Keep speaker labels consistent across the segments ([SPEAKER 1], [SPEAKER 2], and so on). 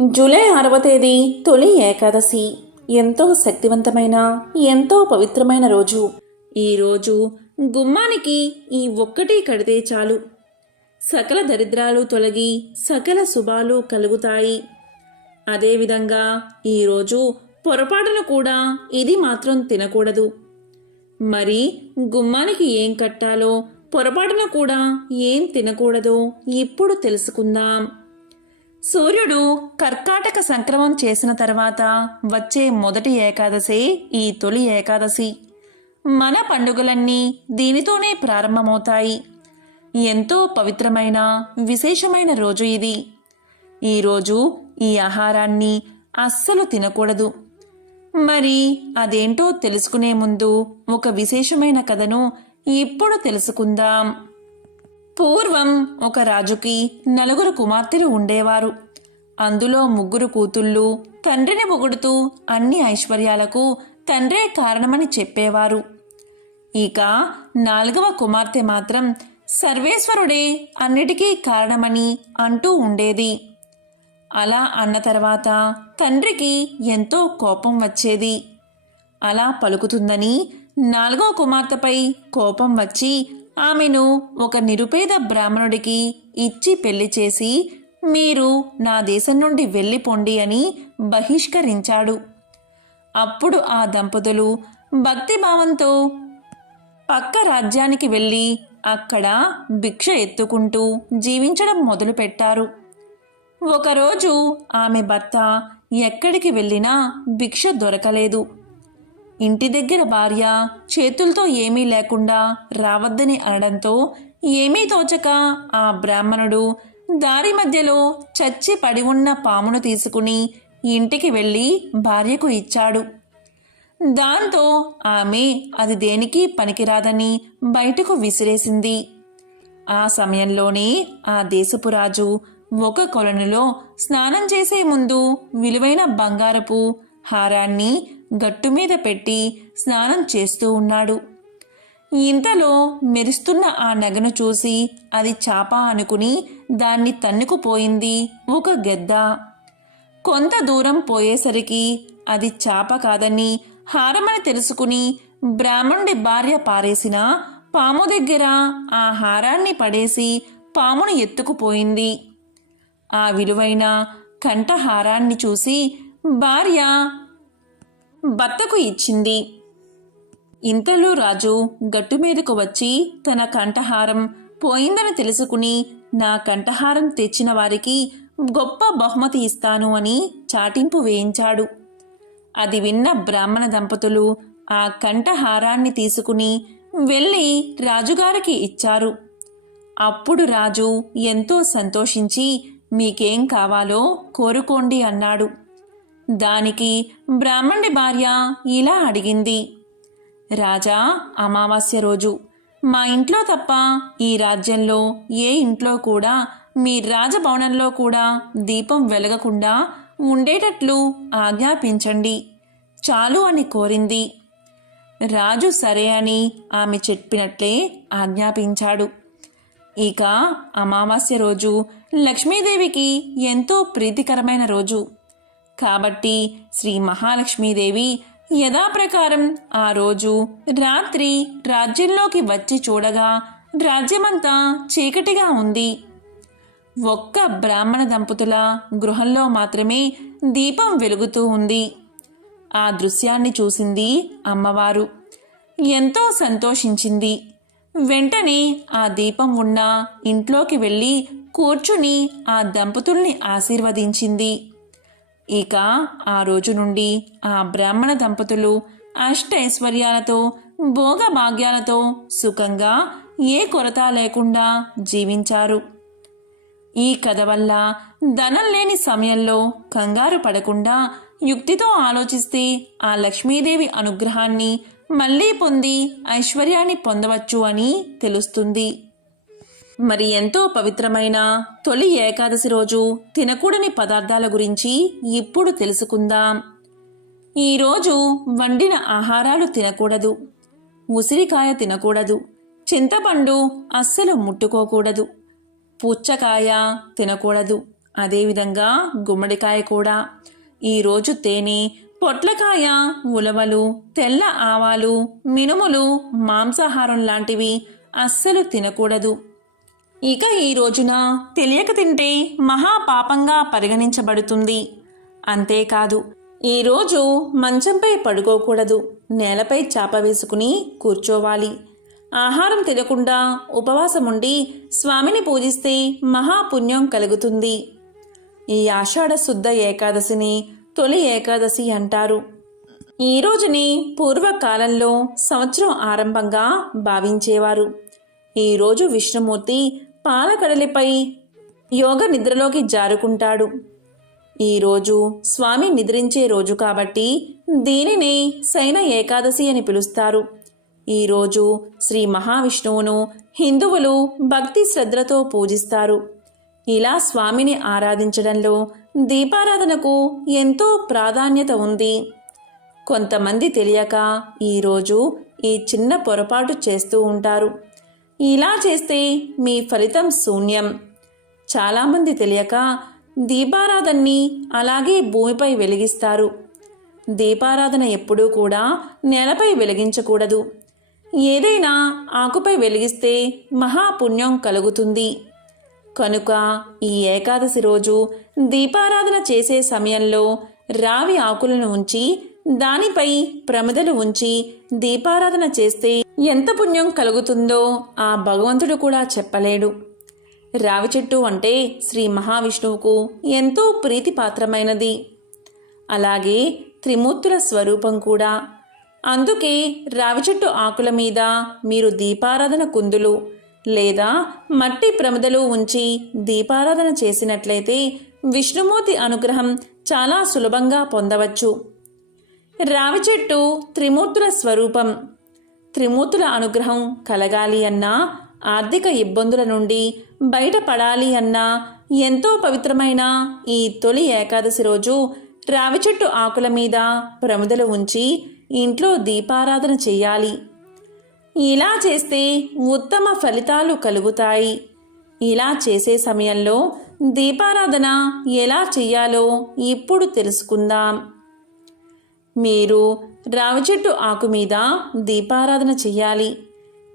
[SPEAKER 1] July ఆరవ తేదీ తొలి ఏకాదశి. ఎంతో శక్తివంతమైన ఎంతో పవిత్రమైన రోజు. ఈ రోజు గుమ్మానికి ఈ ఒక్కటి కడితే చాలు. సకల దరిద్రాలు తొలగి సకల శుభాలు కలుగుతాయి. అదేవిధంగా ఈరోజు పొరపాటును కూడా ఇది మాత్రం తినకూడదు. మరి గుమ్మానికి ఏం కట్టాలో పొరపాటున కూడా ఏం తినకూడదో ఇప్పుడు తెలుసుకుందాం. సూర్యుడు కర్కాటక సంక్రమం చేసిన తర్వాత వచ్చే మొదటి ఏకాదశి ఈ తొలి ఏకాదశి. మన పండుగలన్నీ దీనితోనే ప్రారంభమవుతాయి. ఎంతో పవిత్రమైన విశేషమైన రోజు ఇది. ఈరోజు ఈ ఆహారాన్ని అస్సలు తినకూడదు. మరి అదేంటో తెలుసుకునే ముందు ఒక విశేషమైన కథను ఇప్పుడు తెలుసుకుందాం. పూర్వం ఒక రాజుకి నలుగురు కుమార్తెలు ఉండేవారు. అందులో ముగ్గురు కూతుళ్ళు తండ్రిని పొగుడుతూ అన్ని ఐశ్వర్యాలకు తండ్రే కారణమని చెప్పేవారు. ఇక నాలుగవ కుమార్తె మాత్రం సర్వేశ్వరుడే అన్నిటికీ కారణమని అంటూ ఉండేది. అలా అన్న తర్వాత తండ్రికి ఎంతో కోపం వచ్చేది. అలా పలుకుతుందని నాలుగో కుమార్తెపై కోపం వచ్చి ఆమెను ఒక నిరుపేద బ్రాహ్మణుడికి ఇచ్చి పెళ్ళి చేసి మీరు నా దేశం నుండి వెళ్ళిపోండి అని బహిష్కరించాడు. అప్పుడు ఆ దంపతులు భక్తిభావంతో పక్క రాజ్యానికి వెళ్ళి అక్కడ భిక్ష ఎత్తుకుంటూ జీవించడం మొదలుపెట్టారు. ఒకరోజు ఆమె భర్త ఎక్కడికి వెళ్ళినా భిక్ష దొరకలేదు. ఇంటి దగ్గర భార్య చేతులతో ఏమీ లేకుండా రావద్దని అనడంతో ఏమీ తోచక ఆ బ్రాహ్మణుడు దారి మధ్యలో చచ్చి పడి ఉన్న పామును తీసుకుని ఇంటికి వెళ్ళి భార్యకు ఇచ్చాడు. దాంతో ఆమె అది దేనికి పనికిరాదని బయటకు విసిరేసింది. ఆ సమయంలోనే ఆ దేశపు రాజు ఒక కొలనులో స్నానం చేసే ముందు విలువైన బంగారపు హారాన్ని గట్టు మీద పెట్టి స్నానం చేస్తూ ఉన్నాడు. ఇంతలో మెరుస్తున్న ఆ నగను చూసి అది చాప అనుకుని దాన్ని తన్నుకుపోయింది ఒక గెద్ద. కొంత దూరం పోయేసరికి అది చాప కాదని హారమని తెలుసుకుని బ్రాహ్మణుడి భార్య పారేసిన పాము దగ్గర ఆ హారాన్ని పడేసి పామును ఎత్తుకుపోయింది. ఆ విలువైన కంఠహారాన్ని చూసి భార్య భర్తకు ఇచ్చింది. ఇంతలో రాజు గట్టు మీదకు వచ్చి తన కంఠహారం పోయిందని తెలుసుకుని నా కంఠహారం తెచ్చిన వారికి గొప్ప బహుమతి ఇస్తాను అని చాటింపు వేయించాడు. అది విన్న బ్రాహ్మణ దంపతులు ఆ కంఠహారాన్ని తీసుకుని వెళ్ళి రాజుగారికి ఇచ్చారు. అప్పుడు రాజు ఎంతో సంతోషించి మీకేం కావాలో కోరుకోండి అన్నాడు. దానికి బ్రాహ్మణుడి భార్య ఇలా అడిగింది. రాజా అమావాస్య రోజు. మా ఇంట్లో తప్ప ఈ రాజ్యంలో ఏ ఇంట్లో కూడా మీ రాజభవనంలో కూడా దీపం వెలగకుండా ఉండేటట్లు ఆజ్ఞాపించండి. చాలు అని కోరింది. రాజు సరే అని ఆమె చెప్పినట్లే ఆజ్ఞాపించాడు. ఇక అమావాస్య రోజు లక్ష్మీదేవికి ఎంతో ప్రీతికరమైన రోజు. కాబట్టి శ్రీ మహాలక్ష్మీదేవి యథాప్రకారం ఆ రోజు రాత్రి రాజ్యంలోకి వచ్చి చూడగా రాజ్యమంతా చీకటిగా ఉంది. ఒక్క బ్రాహ్మణ దంపతుల గృహంలో మాత్రమే దీపం వెలుగుతూ ఉంది. ఆ దృశ్యాన్ని చూసింది అమ్మవారు. ఎంతో సంతోషించింది. వెంటనే ఆ దీపం ఉన్న ఇంట్లోకి వెళ్ళి కూర్చుని ఆ దంపతుల్ని ఆశీర్వదించింది. ఇక ఆ రోజు నుండి ఆ బ్రాహ్మణ దంపతులు అష్టైశ్వర్యాలతో భోగభాగ్యాలతో సుఖంగా ఏ కొరత లేకుండా జీవించారు. ఈ కథ వల్ల ధనం లేని సమయంలో కంగారు పడకుండా యుక్తితో ఆలోచిస్తే ఆ లక్ష్మీదేవి అనుగ్రహాన్ని మళ్ళీ పొంది ఐశ్వర్యాన్ని పొందవచ్చు అని తెలుస్తుంది. మరి ఎంతో పవిత్రమైన తొలి ఏకాదశి రోజు తినకూడని పదార్థాల గురించి ఇప్పుడు తెలుసుకుందాం. ఈరోజు వండిన ఆహారాలు తినకూడదు. ఉసిరికాయ తినకూడదు. చింతపండు అస్సలు ముట్టుకోకూడదు. పుచ్చకాయ తినకూడదు. అదేవిధంగా గుమ్మడికాయ కూడా. ఈరోజు తేనె పొట్లకాయ ఉలవలు తెల్ల ఆవాలు మినుములు మాంసాహారం లాంటివి అస్సలు తినకూడదు. ఇక ఈ రోజున తెలియక తింటే మహాపాపంగా పరిగణించబడుతుంది. అంతేకాదు ఈరోజు మంచంపై పడుకోకూడదు నేలపై చాప వేసుకుని కూర్చోవాలి. ఆహారం తినకుండా ఉపవాసముండి స్వామిని పూజిస్తే మహాపుణ్యం కలుగుతుంది. ఈ ఆషాఢ శుద్ధ ఏకాదశిని తొలి ఏకాదశి అంటారు. ఈ రోజుని పూర్వకాలంలో సంవత్సరం ఆరంభంగా భావించేవారు. ఈరోజు విష్ణుమూర్తి పాలకడలిపై యోగ నిద్రలోకి జారుకుంటాడు. ఈరోజు స్వామి నిద్రించే రోజు కాబట్టి దీనిని శయన ఏకాదశి అని పిలుస్తారు. ఈరోజు శ్రీ మహావిష్ణువును హిందువులు భక్తి శ్రద్ధలతో పూజిస్తారు. ఇలా స్వామిని ఆరాధించడంలో దీపారాధనకు ఎంతో ప్రాధాన్యత ఉంది. కొంతమంది తెలియక ఈరోజు ఈ చిన్న పొరపాటు చేస్తూ ఉంటారు. ఇలా చేస్తే మీ ఫలితం శూన్యం. చాలామంది తెలియక దీపారాధనని అలాగే భూమిపై వెలిగిస్తారు. దీపారాధన ఎప్పుడూ కూడా నేలపై వెలిగించకూడదు. ఏదైనా ఆకుపై వెలిగిస్తే మహాపుణ్యం కలుగుతుంది. కనుక ఈ ఏకాదశి రోజు దీపారాధన చేసే సమయంలో రావి ఆకులను ఉంచి దానిపై ప్రమిదలు ఉంచి దీపారాధన చేస్తే ఎంత పుణ్యం కలుగుతుందో ఆ భగవంతుడు కూడా చెప్పలేడు. రావి చెట్టు అంటే శ్రీ మహావిష్ణువుకు ఎంతో ప్రీతిపాత్రమైనది. అలాగే త్రిమూర్తుల స్వరూపం కూడా. అందుకే రావి చెట్టు ఆకుల మీద మీరు దీపారాధన కుందులు లేదా మట్టి ప్రమిదలు ఉంచి దీపారాధన చేసినట్లయితే విష్ణుమూర్తి అనుగ్రహం చాలా సులభంగా పొందవచ్చు. రావి చెట్టు త్రిమూర్తుల స్వరూపం. త్రిమూర్తుల అనుగ్రహం కలగాలి అన్నా ఆర్థిక ఇబ్బందుల నుండి బయటపడాలి అన్నా ఎంతో పవిత్రమైన ఈ తొలి ఏకాదశి రోజు రావి చెట్టు ఆకుల మీద ప్రమిదలు ఉంచి ఇంట్లో దీపారాధన చేయాలి. ఇలా చేస్తే ఉత్తమ ఫలితాలు కలుగుతాయి. ఇలా చేసే సమయంలో దీపారాధన ఎలా చేయాలో ఇప్పుడు తెలుసుకుందాం. మీరు రావి చెట్టు ఆకు మీద దీపారాధన చెయ్యాలి.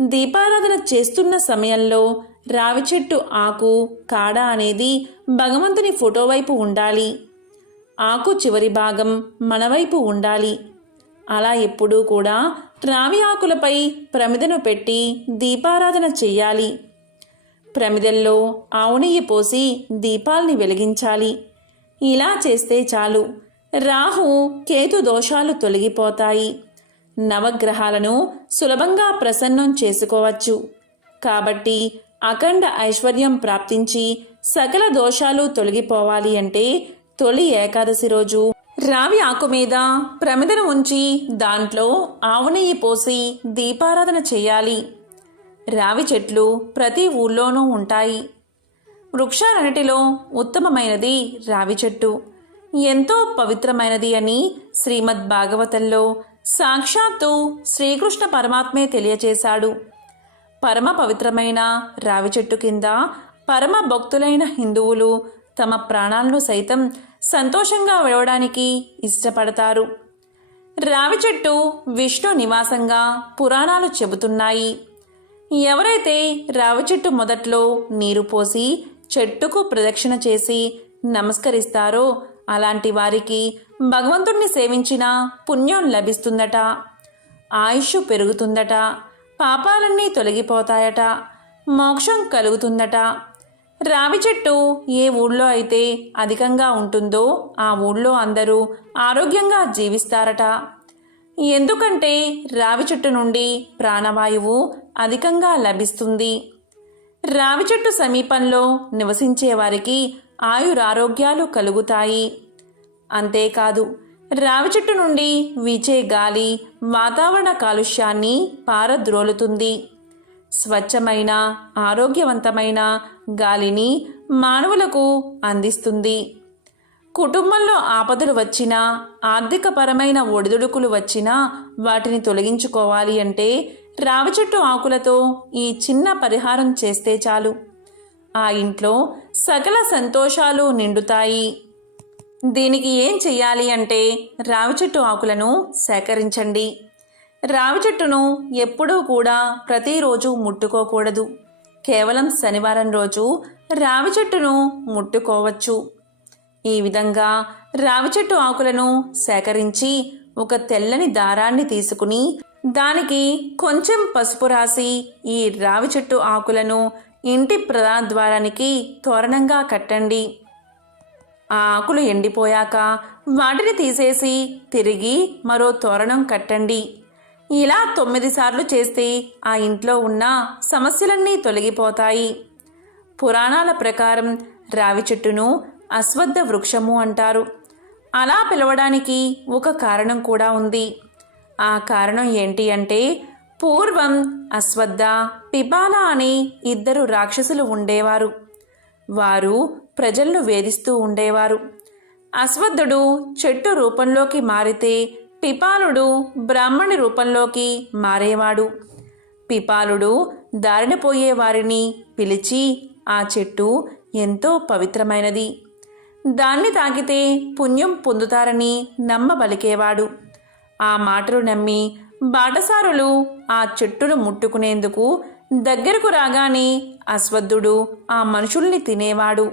[SPEAKER 1] దీపారాధన చేస్తున్న సమయంలో రావి చెట్టు ఆకు కాడ అనేది భగవంతుని ఫోటో వైపు ఉండాలి. ఆకు చివరి భాగం మనవైపు ఉండాలి. అలా ఎప్పుడూ కూడా రావి ఆకులపై ప్రమిదను పెట్టి దీపారాధన చెయ్యాలి. ప్రమిదల్లో ఆవు నెయ్యి పోసి దీపాల్ని వెలిగించాలి. ఇలా చేస్తే చాలు. రాహు కేతు దోషాలు తొలగిపోతాయి. నవగ్రహాలను సులభంగా ప్రసన్నం చేసుకోవచ్చు. కాబట్టి అఖండ ఐశ్వర్యం ప్రాప్తించి సకల దోషాలు తొలగిపోవాలి అంటే తొలి ఏకాదశి రోజు రావి ఆకు మీద ప్రమిదను ఉంచి దాంట్లో ఆవు నెయ్యి పోసి దీపారాధన చేయాలి. రావి చెట్లు ప్రతి ఊళ్ళోనూ ఉంటాయి. వృక్షాలన్నిటిలో ఉత్తమమైనది రావి చెట్టు. ఎంతో పవిత్రమైనది అని శ్రీమద్ భాగవతంలో సాక్షాత్తు శ్రీకృష్ణ పరమాత్మే తెలియచేశాడు. పరమ పవిత్రమైన రావి చెట్టు కింద పరమ భక్తులైన హిందువులు తమ ప్రాణాలను సైతం సంతోషంగా వేయడానికి ఇష్టపడతారు. రావి చెట్టు విష్ణు నివాసంగా పురాణాలు చెబుతున్నాయి. ఎవరైతే రావి చెట్టు మొదట్లో నీరు పోసి చెట్టుకు ప్రదక్షిణ చేసి నమస్కరిస్తారో అలాంటి వారికి భగవంతుణ్ణి సేవించిన పుణ్యం లభిస్తుందట. ఆయుష్ పెరుగుతుందట. పాపాలన్నీ తొలగిపోతాయట. మోక్షం కలుగుతుందట. రావి చెట్టు ఏ ఊళ్ళో అయితే అధికంగా ఉంటుందో ఆ ఊళ్ళో అందరూ ఆరోగ్యంగా జీవిస్తారట. ఎందుకంటే రావి చెట్టు నుండి ప్రాణవాయువు అధికంగా లభిస్తుంది. రావి చెట్టు సమీపంలో నివసించే వారికి ఆయురారోగ్యాలు కలుగుతాయి. అంతేకాదు రావి చెట్టు నుండి వీచే గాలి వాతావరణ కాలుష్యాన్ని పారద్రోలుతుంది. స్వచ్ఛమైన ఆరోగ్యవంతమైన గాలిని మానవులకు అందిస్తుంది. కుటుంబంలో ఆపదలు వచ్చినా ఆర్థికపరమైన ఒడిదుడుకులు వచ్చినా వాటిని తొలగించుకోవాలి అంటే రావి చెట్టు ఆకులతో ఈ చిన్న పరిహారం చేస్తే చాలు. ఆ ఇంట్లో సకల సంతోషాలు నిండుతాయి. దీనికి ఏం చెయ్యాలి అంటే రావి చెట్టు ఆకులను సేకరించండి. రావి చెట్టును ఎప్పుడూ కూడా ప్రతిరోజు ముట్టుకోకూడదు. కేవలం శనివారం రోజు రావి చెట్టును ముట్టుకోవచ్చు. ఈ విధంగా రావి చెట్టు ఆకులను సేకరించి ఒక తెల్లని దారాన్ని తీసుకుని దానికి కొంచెం పసుపు రాసి ఈ రావి చెట్టు ఆకులను ఇంటి ప్రధాన ద్వారానికి తోరణంగా కట్టండి. ఆ ఆకులు ఎండిపోయాక వాటిని తీసేసి తిరిగి మరో తోరణం కట్టండి. ఇలా తొమ్మిది సార్లు చేస్తే ఆ ఇంట్లో ఉన్న సమస్యలన్నీ తొలగిపోతాయి. పురాణాల ప్రకారం రావి చెట్టును అశ్వద్ధ వృక్షము అంటారు. అలా పిలవడానికి ఒక కారణం కూడా ఉంది. ఆ కారణం ఏంటి అంటే పూర్వం అశ్వద్ధ పిపాల అనే ఇద్దరు రాక్షసులు ఉండేవారు. వారు ప్రజలను వేధిస్తూ ఉండేవారు. అశ్వద్ధుడు చెట్టు రూపంలోకి మారితే పిపాలుడు బ్రాహ్మణి రూపంలోకి మారేవాడు. పిపాలుడు దారిన పోయే వారిని పిలిచి ఆ చెట్టు ఎంతో పవిత్రమైనది. దాన్ని తాకితే పుణ్యం పొందుతారని నమ్మబలికేవాడు. ఆ మాటలు నమ్మి బాటసారులు ఆ చెట్టును ముట్టుకునేందుకు దగ్గరకు రాగానే అశ్వద్ధుడు ఆ మనుషుల్ని తినేవాడు.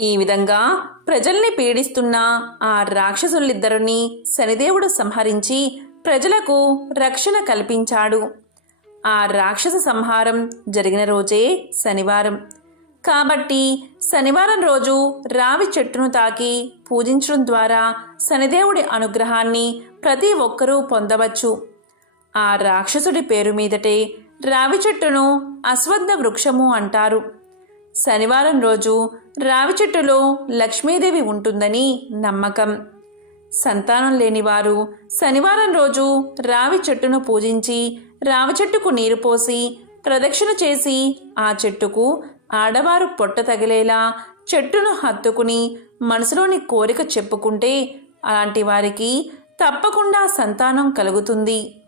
[SPEAKER 1] ఈ విధంగా ప్రజల్ని పీడిస్తున్న ఆ రాక్షసులిద్దరిని శనిదేవుడు సంహరించి ప్రజలకు రక్షణ కల్పించాడు. ఆ రాక్షస సంహారం జరిగిన రోజే శనివారం. కాబట్టి శనివారం రోజు రావి చెట్టును తాకి పూజించడం ద్వారా శనిదేవుడి అనుగ్రహాన్ని ప్రతి ఒక్కరూ పొందవచ్చు. ఆ రాక్షసుడి పేరు మీదటే రావి చెట్టును అశ్వద్ధ వృక్షము అంటారు. శనివారం రోజు రావి చెట్టులో లక్ష్మీదేవి ఉంటుందని నమ్మకం. సంతానం లేనివారు శనివారం రోజు రావి చెట్టును పూజించి రావి చెట్టుకు నీరు పోసి ప్రదక్షిణ చేసి ఆ చెట్టుకు ఆడవారు పొట్ట తగిలేలా చెట్టును హత్తుకుని మనసులోని కోరిక చెప్పుకుంటే అలాంటి వారికి తప్పకుండా సంతానం కలుగుతుంది.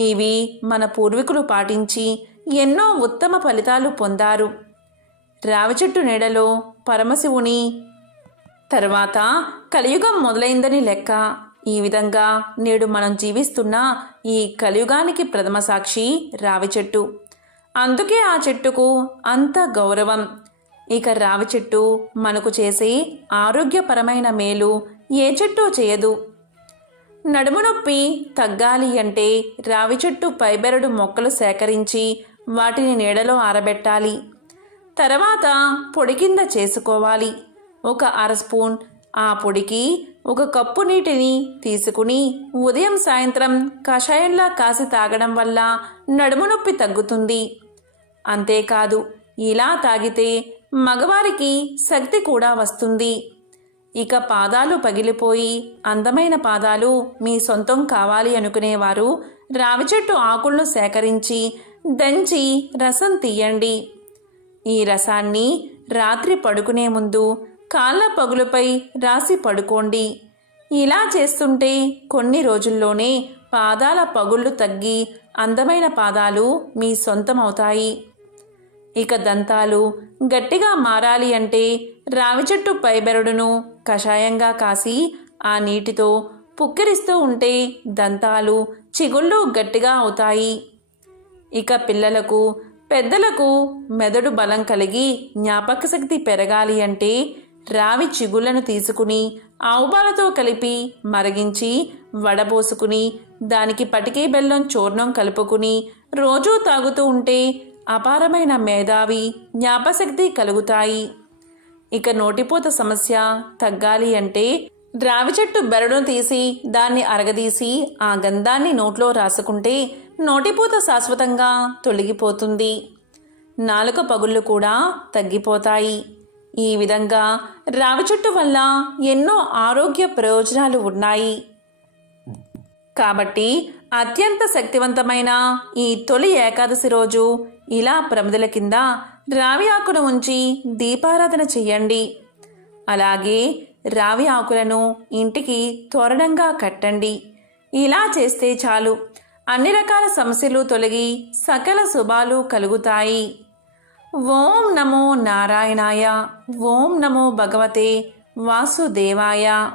[SPEAKER 1] ఇవి మన పూర్వీకులు పాటించి ఎన్నో ఉత్తమ ఫలితాలు పొందారు. రావి చెట్టు నీడలో పరమశివుని తర్వాత కలియుగం మొదలైందని లెక్క ఈ విధంగా నేడు మనం జీవిస్తున్న ఈ కలియుగానికి ప్రథమ సాక్షి రావి చెట్టు అందుకే ఆ చెట్టుకు అంత గౌరవం. ఇక రావి చెట్టు మనకు చేసే ఆరోగ్యపరమైన మేలు ఏ చెట్టు చేయదు. నడుము నొప్పి తగ్గాలి అంటే రావి చెట్టు పైబెరడు మొక్కలు సేకరించి వాటిని నీడలో ఆరబెట్టాలి. తర్వాత పొడి కింద చేసుకోవాలి. ఒక అర స్పూన్ ఆ పొడికి ఒక కప్పు నీటిని తీసుకుని ఉదయం సాయంత్రం కషాయంలా కాసి తాగడం వల్ల నడుము నొప్పి తగ్గుతుంది. అంతేకాదు ఇలా తాగితే మగవారికి శక్తి కూడా వస్తుంది. ఇక పాదాలు పగిలిపోయి అందమైన పాదాలు మీ సొంతం కావాలి అనుకునేవారు రావి చెట్టు ఆకులను సేకరించి దంచి రసం తీయండి. ఈ రసాన్ని రాత్రి పడుకునే ముందు కాళ్ళ పగులుపై రాసి పడుకోండి. ఇలా చేస్తుంటే కొన్ని రోజుల్లోనే పాదాల పగుళ్ళు తగ్గి అందమైన పాదాలు మీ సొంతమవుతాయి. ఇక దంతాలు గట్టిగా మారాలి అంటే రావి చెట్టు పైబెరడును కషాయంగా కాసి ఆ నీటితో పుక్కిరిస్తూ ఉంటే దంతాలు చిగుళ్ళు గట్టిగా అవుతాయి. ఇక పిల్లలకు పెద్దలకు మెదడు బలం కలిగి జ్ఞాపక శక్తి పెరగాలి అంటే రావి చిగుళ్ళను తీసుకుని ఆవుపాలతో కలిపి మరిగించి వడబోసుకుని దానికి పటికే బెల్లం చూర్ణం కలుపుకుని రోజూ తాగుతూ ఉంటే అపారమైన మేధావి జ్ఞాపశక్తి కలుగుతాయి. ఇక నోటిపూత సమస్య తగ్గాలి అంటే ద్రావి చెట్టు బెరడును తీసి దాన్ని అరగదీసి ఆ గంధాన్ని నోట్లో రాసుకుంటే నోటిపూత శాశ్వతంగా తొలగిపోతుంది. నాలుక పగుళ్ళు కూడా తగ్గిపోతాయి. ఈ విధంగా రావి చెట్టు వల్ల ఎన్నో ఆరోగ్య ప్రయోజనాలు ఉన్నాయి. కాబట్టి అత్యంత శక్తివంతమైన ఈ తొలి ఏకాదశి రోజు ఇలా ప్రమిదల కింద రావి ఆకును ఉంచి దీపారాధన చెయ్యండి. అలాగే రావి ఆకులను ఇంటికి తోరణంగా కట్టండి. ఇలా చేస్తే చాలు. అన్ని రకాల సమస్యలు తొలగి సకల శుభాలు కలుగుతాయి. ఓం నమో నారాయణాయ. ఓం నమో భగవతే వాసుదేవాయ.